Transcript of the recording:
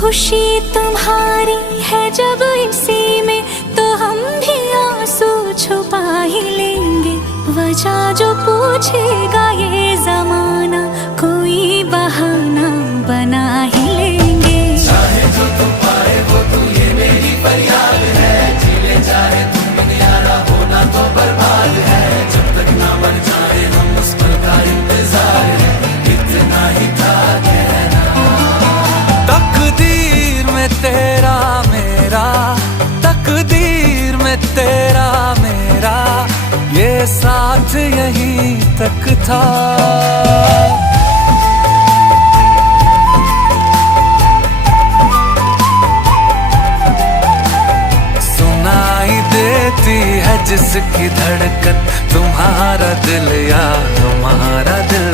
खुशी तुम्हारी है जब इसी में, तो हम भी आंसू छुपा ही लेंगे। वजह जो पूछेगा ये जमाना, कोई बहाना बना ही लेंगे। चाहे जो तुम पाए वो तू, ये मेरी फरियाद है। जीले चाहे तुम दुनियारा, होना तो बर्बाद है। जब तक ना बन जाए हम, उस पल का इंतजार है। इतना ही था कहना। तकदीर में तेरा मेरा, तकदीर में तेरा मेरा, ये साथ यहीं तक था। सुनाई देती है जिसकी धड़कन, तुम्हारा दिल या हमारा दिल।